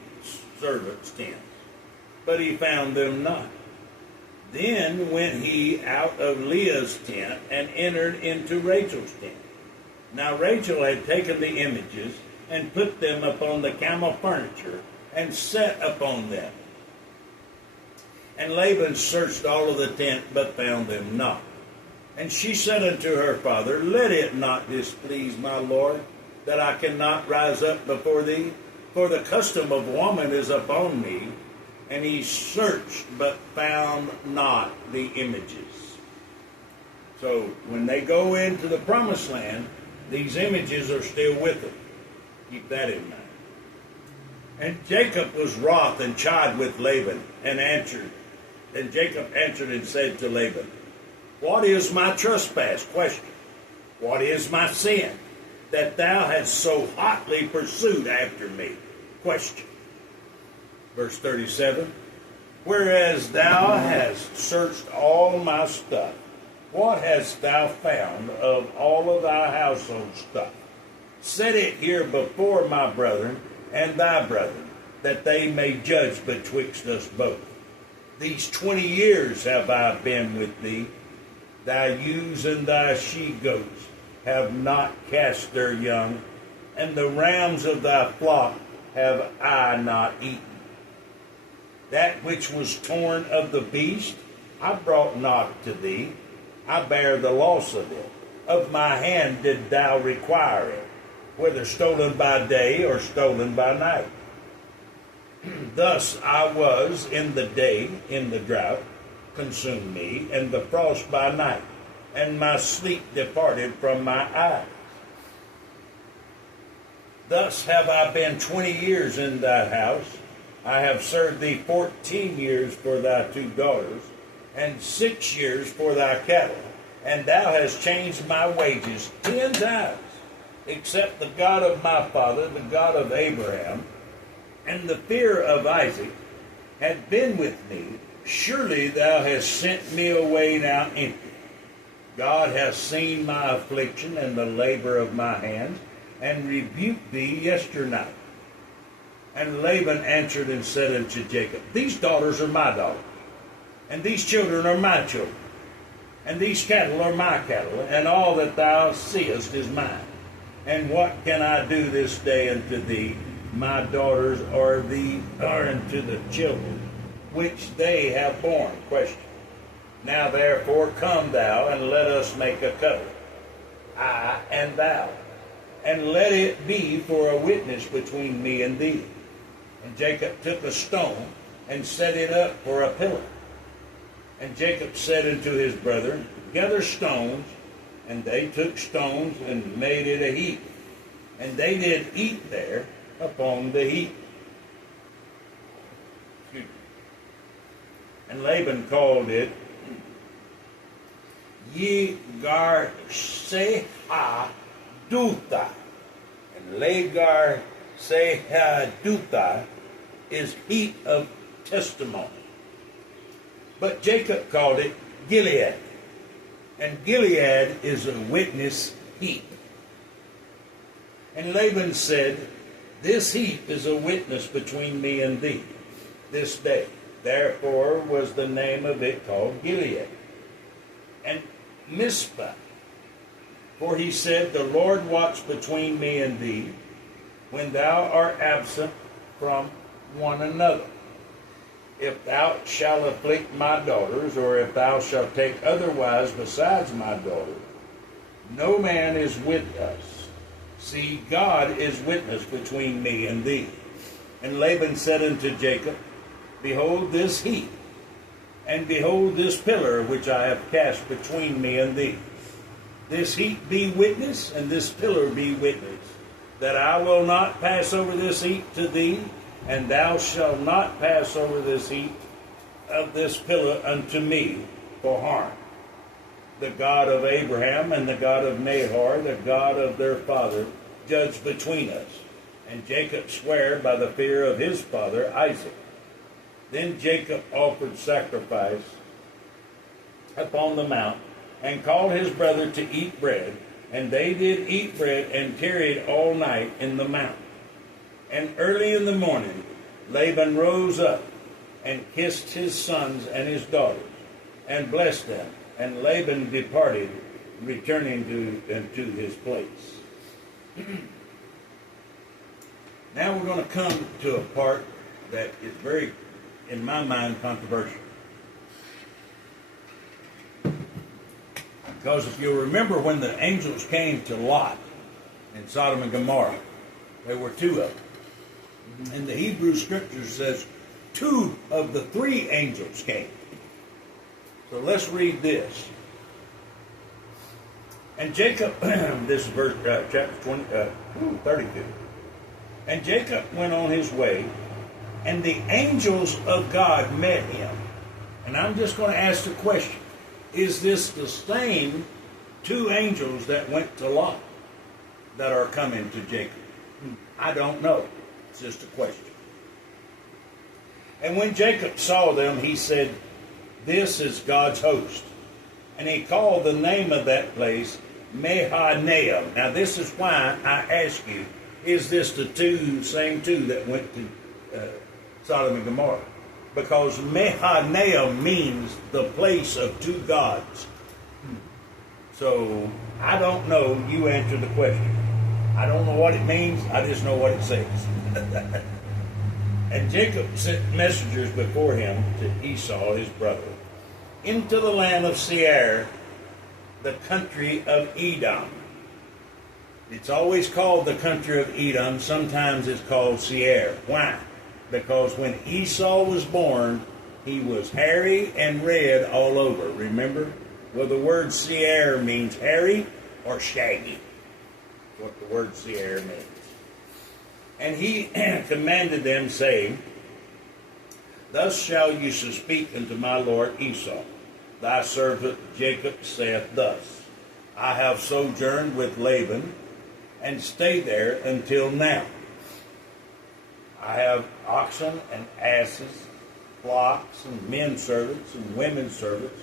servants' tents. But he found them not. Then went he out of Leah's tent, and entered into Rachel's tent. Now Rachel had taken the images, and put them upon the camel furniture, and sat upon them. And Laban searched all of the tent, but found them not. And she said unto her father, let it not displease my lord, that I cannot rise up before thee, for the custom of woman is upon me. And he searched, but found not the images. So when they go into the promised land, these images are still with them. Keep that in mind. And Jacob was wroth and chid with Laban, and answered. And Jacob answered and said to Laban, what is my trespass? Question. What is my sin, that thou hast so hotly pursued after me? Question. Verse 37. Whereas thou hast searched all my stuff, what hast thou found of all of thy household stuff? Set it here before my brethren and thy brethren, that they may judge betwixt us both. These 20 years have I been with thee. Thy ewes and thy she-goats have not cast their young, and the rams of thy flock have I not eaten. That which was torn of the beast I brought not to thee. I bear the loss of it. Of my hand did thou require it, whether stolen by day or stolen by night. Thus I was in the day, in the drought, consumed me, and the frost by night, and my sleep departed from my eyes. Thus have I been 20 years in thy house. I have served thee 14 years for thy 2 daughters, and 6 years for thy cattle, and thou hast changed my wages 10 times, except the God of my father, the God of Abraham, and the fear of Isaac had been with me. Surely thou hast sent me away now empty. God hath seen my affliction and the labor of my hands, and rebuked thee yesternight. And Laban answered and said unto Jacob, these daughters are my daughters, and these children are my children, and these cattle are my cattle, and all that thou seest is mine. And what can I do this day unto thee? My daughters are unto the children which they have borne. Question. Now therefore come thou, and let us make a covenant, I and thou, and let it be for a witness between me and thee. And Jacob took a stone, and set it up for a pillar. And Jacob said unto his brethren, gather stones. And they took stones, and made it a heap. And they did eat there upon the heap. And Laban called it Yegar-Sehah-Dutha. And Lagar-Sehah-Dutha is heap of testimony. But Jacob called it Gilead. And Gilead is a witness heap. And Laban said, this heap is a witness between me and thee this day. Therefore was the name of it called Gilead. And Mizpah, for he said, the Lord watch between me and thee, when thou art absent from one another. if thou shalt afflict my daughters, or if thou shalt take otherwise besides my daughters, no man is with us. See, God is witness between me and thee. And Laban said unto Jacob, Behold this heap, and behold this pillar which I have cast between me and thee. This heap be witness, and this pillar be witness, that I will not pass over this heap to thee, and thou shalt not pass over this heap of this pillar unto me for harm. The God of Abraham and the God of Nahor, the God of their father, judge between us. And Jacob sware by the fear of his father Isaac. Then Jacob offered sacrifice upon the mount, and called his brother to eat bread. And they did eat bread, and tarried all night in the mount. And early in the morning Laban rose up, and kissed his sons and his daughters, and blessed them. And Laban departed, returning to his place. Now we're going to come to a part that is very, in my mind, controversial. Because if you'll remember when the angels came to Lot in Sodom and Gomorrah, there were two of them. And the Hebrew Scripture says 2 of the 3 angels came. So let's read this. And Jacob, this is verse, chapter 32. And Jacob went on his way, and the angels of God met him. And I'm just going to ask the question, is this the same 2 angels that went to Lot that are coming to Jacob? I don't know. It's just a question. And when Jacob saw them, he said, This is God's host. And he called the name of that place Mahanaim. Now this is why I ask you, is this the same two that went to Sodom and Gomorrah? Because Mahanaim means the place of 2 gods. So I don't know. You answer the question. I don't know what it means. I just know what it says. And Jacob sent messengers before him to Esau, his brother, into the land of Seir, the country of Edom. It's always called the country of Edom. Sometimes it's called Seir. Why? Because when Esau was born, he was hairy and red all over. Remember? Well, the word Seir means hairy or shaggy. That's what the word Seir means. And he commanded them, saying, Thus shall you speak unto my lord Esau. Thy servant Jacob saith thus, I have sojourned with Laban, and stayed there until now. I have oxen and asses, flocks and men servants and women servants,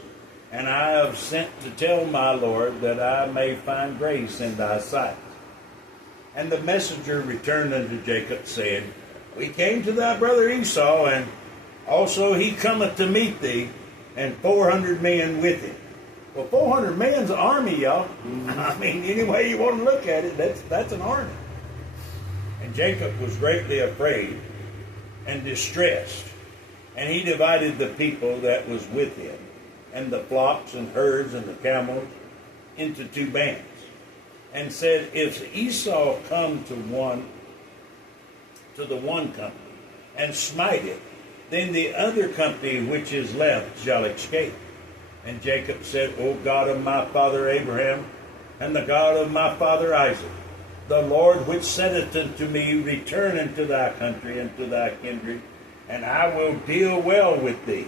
and I have sent to tell my lord that I may find grace in thy sight. And the messenger returned unto Jacob, saying, We came to thy brother Esau, and also he cometh to meet thee, and 400 men with him. Well, 400 men's an army, y'all. I mean, any way you want to look at it, that's an army. And Jacob was greatly afraid and distressed, and he divided the people that was with him, and the flocks and herds and the camels, into 2 bands, and said, If Esau come to the one company, and smite it, then the other company which is left shall escape. And Jacob said, O God of my father Abraham, and the God of my father Isaac, the Lord which saideth unto me, Return into thy country and to thy kindred, and I will deal well with thee.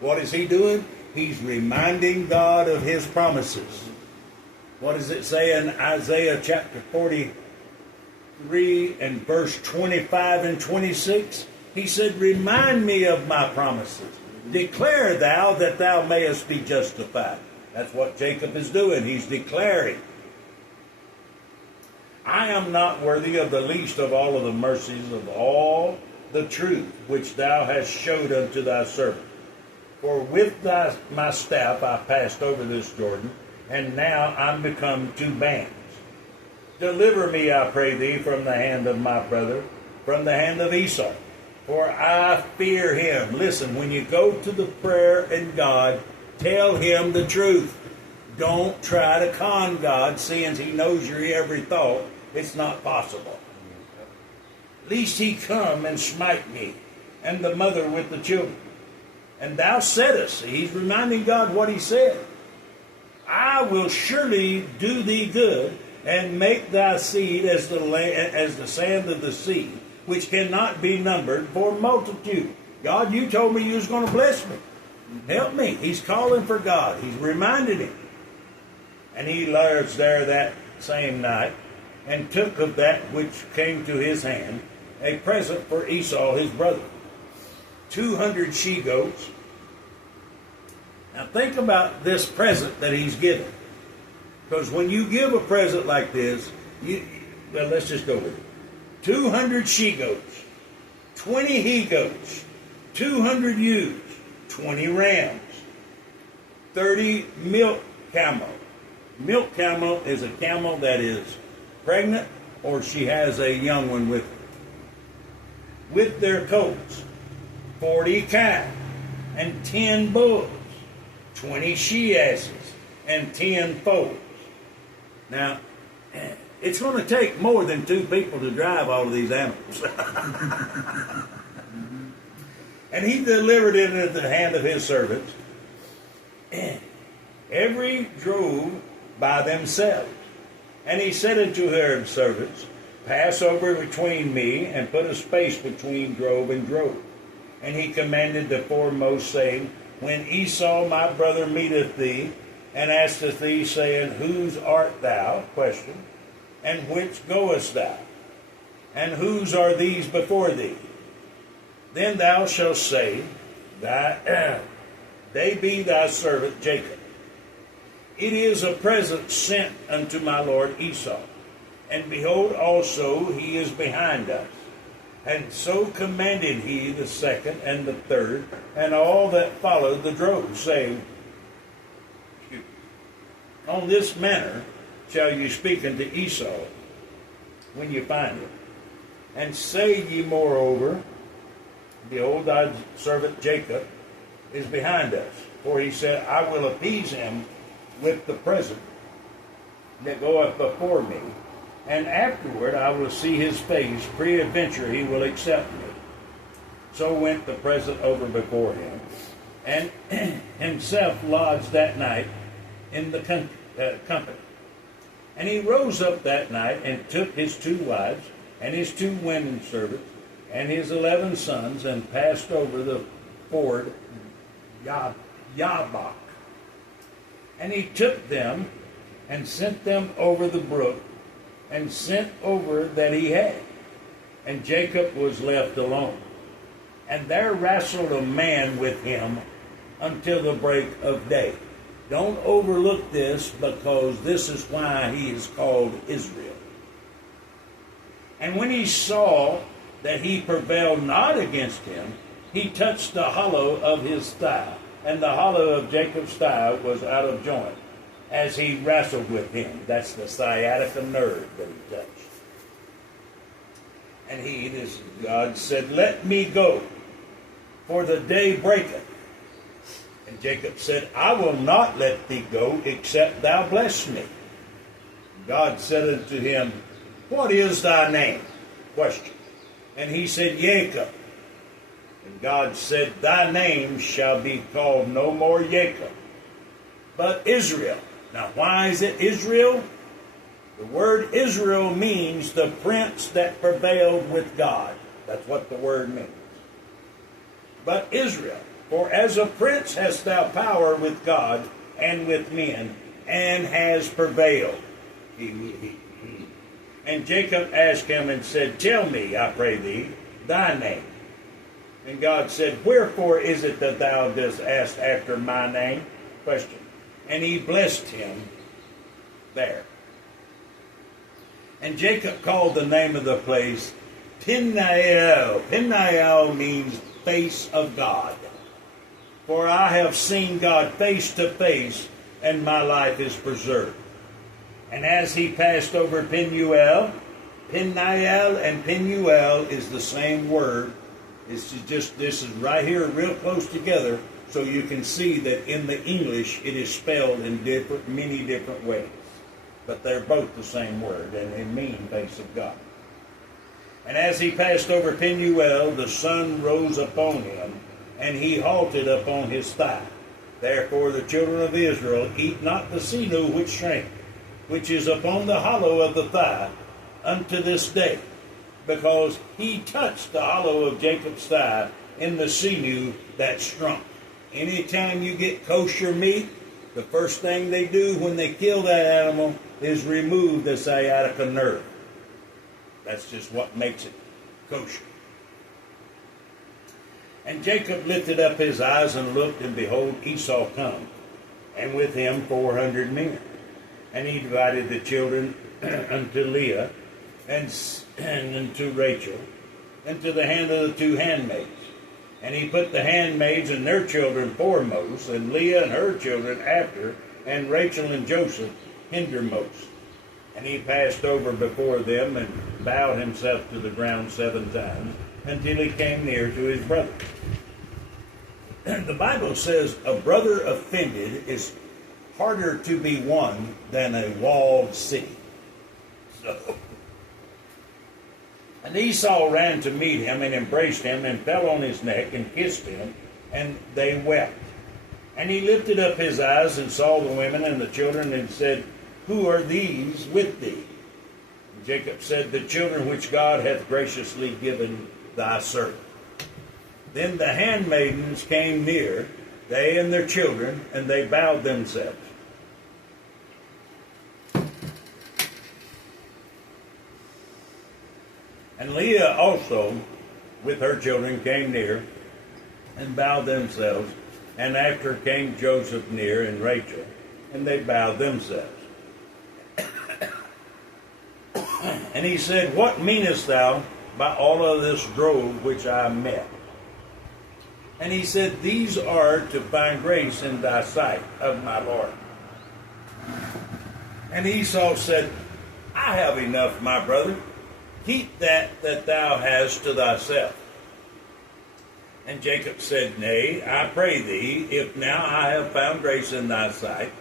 What is he doing? He's reminding God of his promises. What does it say in Isaiah chapter 43 and verse 25 and 26? He said, Remind me of my promises. Declare thou that thou mayest be justified. That's what Jacob is doing. He's declaring. I am not worthy of the least of all of the mercies of all the truth which thou hast showed unto thy servant. For with my staff I passed over this Jordan, and now I'm become 2 bands. Deliver me, I pray thee, from the hand of my brother, from the hand of Esau. for I fear him. Listen, when you go to the prayer in God, tell him the truth. Don't try to con God, seeing he knows your every thought. It's not possible. Lest he come and smite me, and the mother with the children. And thou saidest, he's reminding God what he said, I will surely do thee good, and make thy seed as the sand of the sea, which cannot be numbered for multitude. God, you told me you was going to bless me. Help me. He's calling for God. He's reminding him. And he lies there that same night, and took of that which came to his hand a present for Esau his brother, 200 she-goats. Now think about this present that he's given. Because when you give a present like this, let's just go with it. 200 she-goats, 20 he-goats, 200 ewes, 20 rams, 30 milk camel. Milk camel is a camel that is pregnant or she has a young one with her. With their coats, 40 kine and 10 bulls, 20 she-asses and 10 foals. Now, it's going to take more than 2 people to drive all of these animals. And he delivered it into the hand of his servants. Every drove by themselves. And he said unto her servants, pass over between me, and put a space between drove and drove. And he commanded the foremost, saying, when Esau my brother meeteth thee, and asketh thee, saying, whose art thou? Question. And which goest thou? And whose are these before thee? Then thou shalt say, they be thy servant Jacob. It is a present sent unto my lord Esau. And behold, also he is behind us. And so commanded he the second and the third, and all that followed the drove, saying, on this manner shall you speak unto Esau when you find him. And say ye moreover, behold, thy servant Jacob is behind us. For he said, I will appease him with the present that goeth before me, and afterward I will see his face, peradventure he will accept me. So went the present over before him, and himself lodged that night in the company. And he rose up that night, and took his 2 wives, and his 2 women servants, and his 11 sons, and passed over the ford Yabok. And he took them, and sent them over the brook, and sent over that he had. And Jacob was left alone. And there wrestled a man with him until the break of day. Don't overlook this, because this is why he is called Israel. And when he saw that he prevailed not against him, he touched the hollow of his thigh. And the hollow of Jacob's thigh was out of joint, as he wrestled with him. That's the sciatica nerve that he touched. And he, this God, said, let me go, for the day breaketh. And Jacob said, I will not let thee go, except thou bless me. God said unto him, what is thy name? Question. And he said, Jacob. And God said, thy name shall be called no more Jacob, but Israel. Now, why is it Israel? The word Israel means the prince that prevailed with God. That's what the word means. But Israel, for as a prince hast thou power with God and with men, and has prevailed. And Jacob asked him and said, tell me, I pray thee, thy name. And God said, wherefore is it that thou dost ask after my name? Question. And he blessed him there. And Jacob called the name of the place Peniel. Peniel means face of God. For I have seen God face to face, and my life is preserved. And as he passed over Peniel and Peniel is the same word This is right here real close together, so you can see that in the English it is spelled in many different ways. But they're both the same word, and they mean face of God. And as he passed over Penuel, the sun rose upon him, and he halted upon his thigh. Therefore the children of Israel eat not the sinew which shrank, which is upon the hollow of the thigh, unto this day, because he touched the hollow of Jacob's thigh in the sinew that shrunk. Anytime you get kosher meat, the first thing they do when they kill that animal is remove the sciatica nerve. That's just what makes it kosher. And Jacob lifted up his eyes and looked, and behold, Esau come, and with him 400 men. And he divided the children unto Leah and unto Rachel, into the hand of the two handmaids. And he put the handmaids and their children foremost, and Leah and her children after, and Rachel and Joseph hindermost. And he passed over before them, and bowed himself to the ground 7 times, until he came near to his brother. And the Bible says a brother offended is harder to be won than a walled city. And Esau ran to meet him, and embraced him, and fell on his neck, and kissed him, and they wept. And he lifted up his eyes, and saw the women and the children, and said, Who are these with thee? And Jacob said, The children which God hath graciously given thy servant. Then the handmaidens came near, they and their children, and they bowed themselves. And Leah also, with her children, came near, and bowed themselves. And after came Joseph near, and Rachel, and they bowed themselves. And he said, What meanest thou by all of this drove which I met? And he said, These are to find grace in thy sight of my Lord. And Esau said, I have enough, my brother. Keep that thou hast to thyself. And Jacob said, Nay, I pray thee, if now I have found grace in thy sight,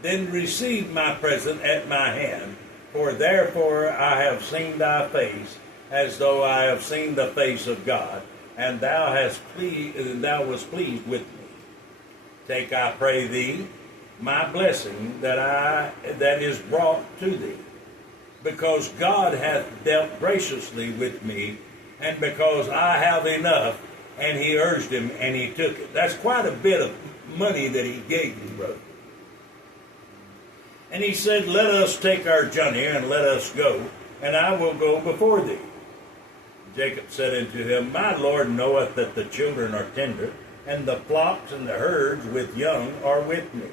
then receive my present at my hand, for therefore I have seen thy face, as though I have seen the face of God, and thou wast pleased with me. Take, I pray thee, my blessing that is brought to thee, because God hath dealt graciously with me, and because I have enough. And he urged him, and he took it. That's quite a bit of money that he gave you, brother. And he said, Let us take our journey, and let us go, and I will go before thee. Jacob said unto him, My Lord knoweth that the children are tender, and the flocks and the herds with young are with me.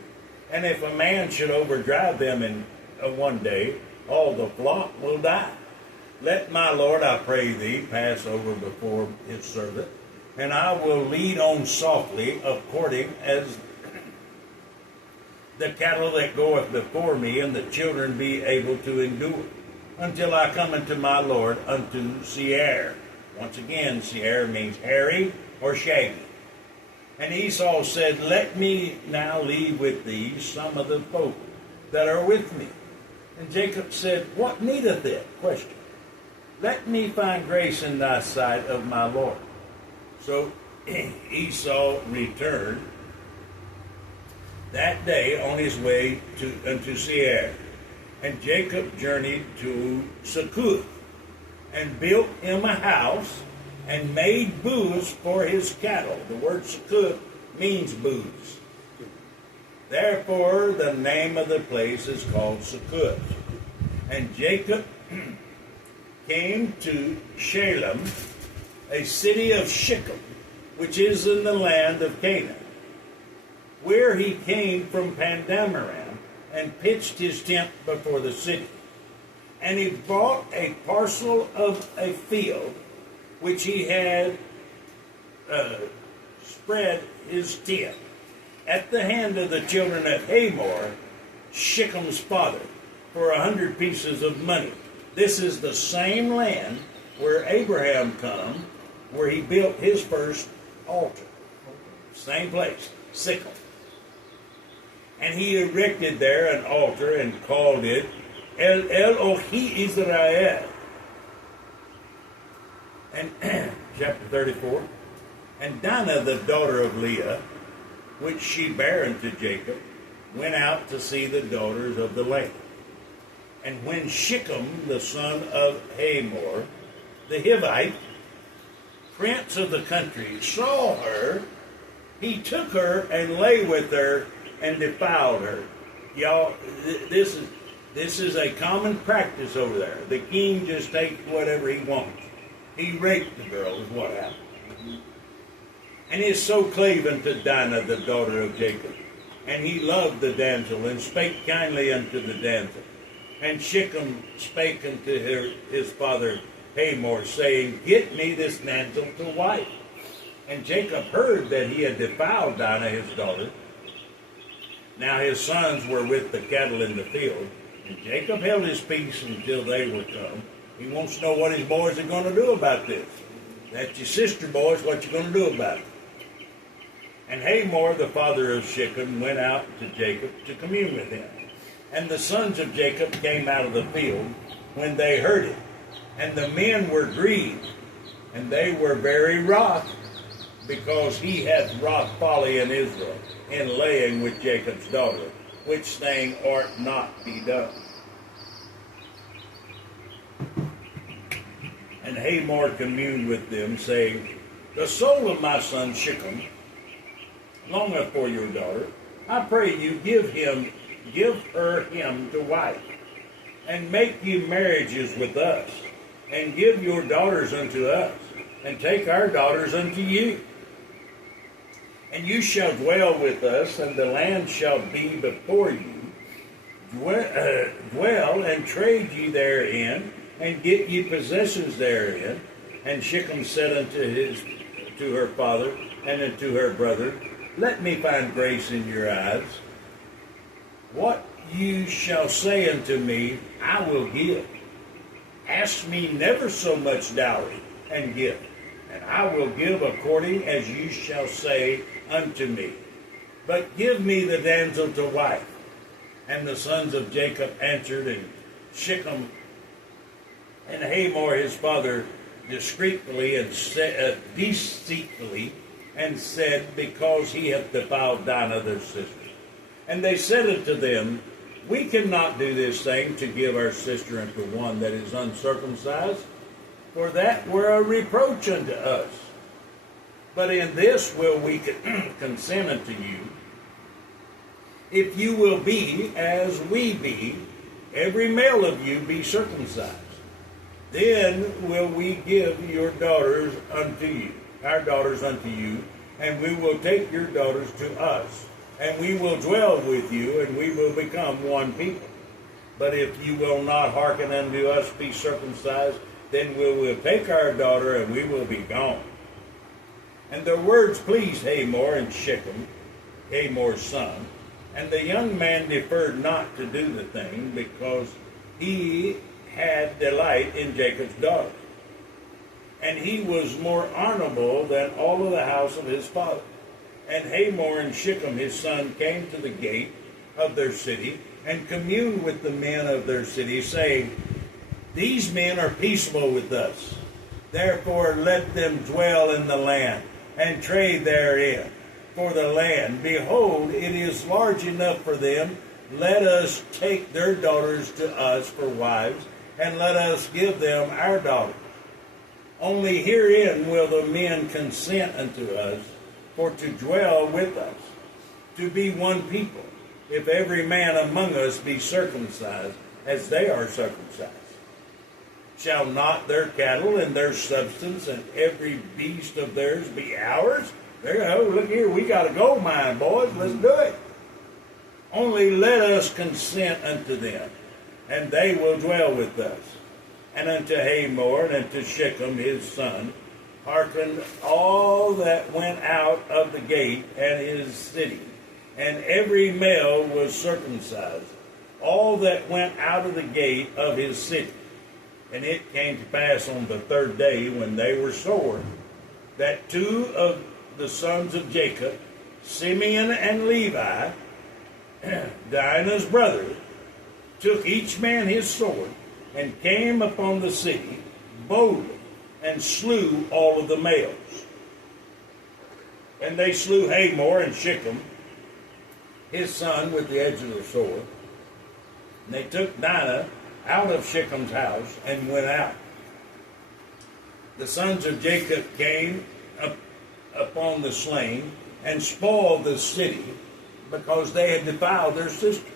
And if a man should overdrive them in one day, all the flock will die. Let my Lord, I pray thee, pass over before his servant, and I will lead on softly, according as the cattle that goeth before me, and the children be able to endure, until I come unto my Lord, unto Seir. Once again, Seir means hairy or shaggy. And Esau said, Let me now leave with thee some of the folk that are with me. And Jacob said, What needeth it? Question. Let me find grace in thy sight of my Lord. So Esau returned that day on his way unto Seir. And Jacob journeyed to Succoth, and built him a house, and made booths for his cattle. The word Succoth means booths. Therefore the name of the place is called Succoth. And Jacob came to Shalem, a city of Shechem, which is in the land of Canaan, where he came from Pandamaram, and pitched his tent before the city. And he bought a parcel of a field, which he had spread his tent, at the hand of the children of Hamor, Shechem's father, for 100 pieces of money. This is the same land where Abraham come where he built his first altar. Same place, Sikkim. And he erected there an altar and called it El Elohi Israel. And chapter 34. And Dinah, the daughter of Leah, which she bare unto Jacob, went out to see the daughters of the land. And when Shechem, the son of Hamor, the Hivite, prince of the country, saw her, he took her and lay with her and defiled her. Y'all, this is a common practice over there. The king just takes whatever he wants. He raped the girl, is what happened. And he is so claven to Dinah, the daughter of Jacob. And he loved the damsel, and spake kindly unto the damsel. And Shechem spake unto his father Hamor, saying, Get me this damsel to wife. And Jacob heard that he had defiled Dinah his daughter. Now his sons were with the cattle in the field, and Jacob held his peace until they were come. He wants to know what his boys are going to do about this. That's your sister, boys, what you going to do about it. And Hamor, the father of Shechem, went out to Jacob to commune with him. And the sons of Jacob came out of the field when they heard it. And the men were grieved, and they were very wroth, because he hath wrought folly in Israel, in laying with Jacob's daughter, which thing ought not be done. And Hamor communed with them, saying, The soul of my son Shechem longeth for your daughter. I pray you give her him to wife, and make you marriages with us, and give your daughters unto us, and take our daughters unto you. And you shall dwell with us, and the land shall be before you. Dwell and trade ye therein, and get ye possessions therein. And Shechem said to her father and unto her brother, Let me find grace in your eyes. What you shall say unto me, I will give. Ask me never so much dowry and gift, and I will give according as you shall say unto me. But give me the damsel to wife. And the sons of Jacob answered, and Shechem and Hamor his father deceitfully, and said, Because he hath defiled Dinah their sister. And they said unto them, We cannot do this thing to give our sister unto one that is uncircumcised, for that were a reproach unto us. But in this will we consent unto you, if you will be as we be, every male of you be circumcised. Then will we give your daughters unto you, our daughters unto you, and we will take your daughters to us, and we will dwell with you, and we will become one people. But if you will not hearken unto us, be circumcised, then we will take our daughter, and we will be gone. And their words pleased Hamor and Shechem, Hamor's son, and the young man deferred not to do the thing, because he had delight in Jacob's daughter. And he was more honorable than all of the house of his father. And Hamor and Shechem his son came to the gate of their city, and communed with the men of their city, saying, These men are peaceable with us. Therefore let them dwell in the land, and trade therein. For the land, behold, it is large enough for them. Let us take their daughters to us for wives, and let us give them our daughters. Only herein will the men consent unto us, for to dwell with us, to be one people, if every man among us be circumcised, as they are circumcised. Shall not their cattle and their substance and every beast of theirs be ours? Oh, look here, we got a gold mine, boys, let's do it. Only let us consent unto them, and they will dwell with us. And unto Hamor and unto Shechem his son hearkened all that went out of the gate and his city, and every male was circumcised, all that went out of the gate of his city. And it came to pass on the third day, when they were sore, that two of the sons of Jacob, Simeon and Levi, Dinah's brothers, took each man his sword and came upon the city boldly and slew all of the males. And they slew Hamor and Shechem, his son, with the edge of the sword. And they took Dinah out of Shechem's house and went out. The sons of Jacob came up upon the slain and spoiled the city because they had defiled their sister.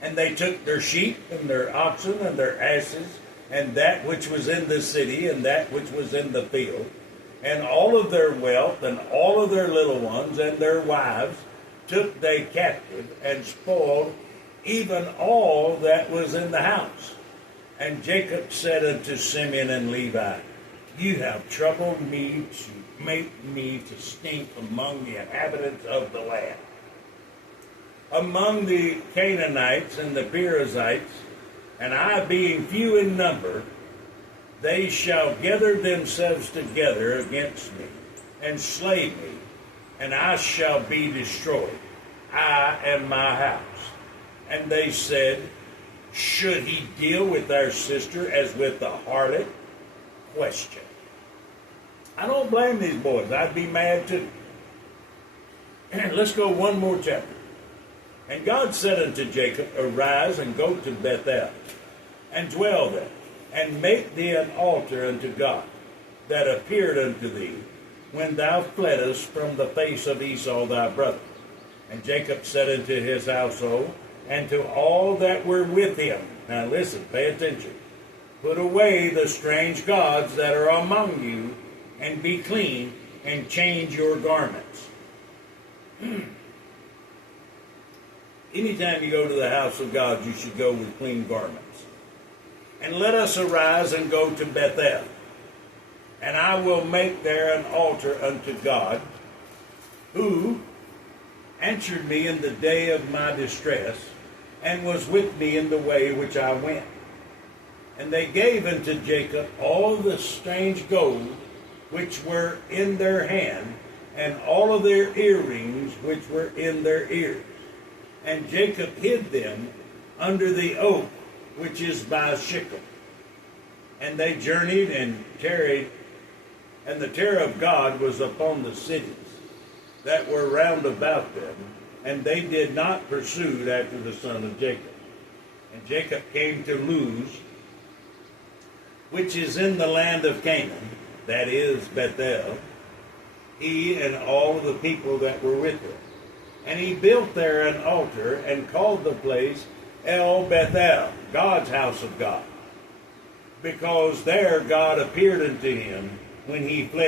And they took their sheep and their oxen and their asses and that which was in the city and that which was in the field, and all of their wealth and all of their little ones and their wives took they captive and spoiled even all that was in the house. And Jacob said unto Simeon and Levi, you have troubled me to make me to stink among the inhabitants of the land. Among the Canaanites and the Perizzites, and I being few in number, they shall gather themselves together against me, and slay me, and I shall be destroyed, I and my house. And they said, should he deal with our sister as with the harlot? Question. I don't blame these boys. I'd be mad too. Let's go one more chapter. And God said unto Jacob, arise and go to Bethel, and dwell there, and make thee an altar unto God, that appeared unto thee, when thou fleddest from the face of Esau thy brother. And Jacob said unto his household, and to all that were with him, now listen, pay attention, put away the strange gods that are among you, and be clean, and change your garments. Anytime you go to the house of God, you should go with clean garments. And let us arise and go to Bethel. And I will make there an altar unto God, who answered me in the day of my distress, and was with me in the way which I went. And they gave unto Jacob all the strange gold which were in their hand, and all of their earrings which were in their ears. And Jacob hid them under the oak which is by Shechem. And they journeyed and tarried, and the terror of God was upon the cities that were round about them, and they did not pursue after the son of Jacob. And Jacob came to Luz, which is in the land of Canaan, that is Bethel, he and all the people that were with him. And he built there an altar, and called the place El Bethel, God's house of God, because there God appeared unto him when he fled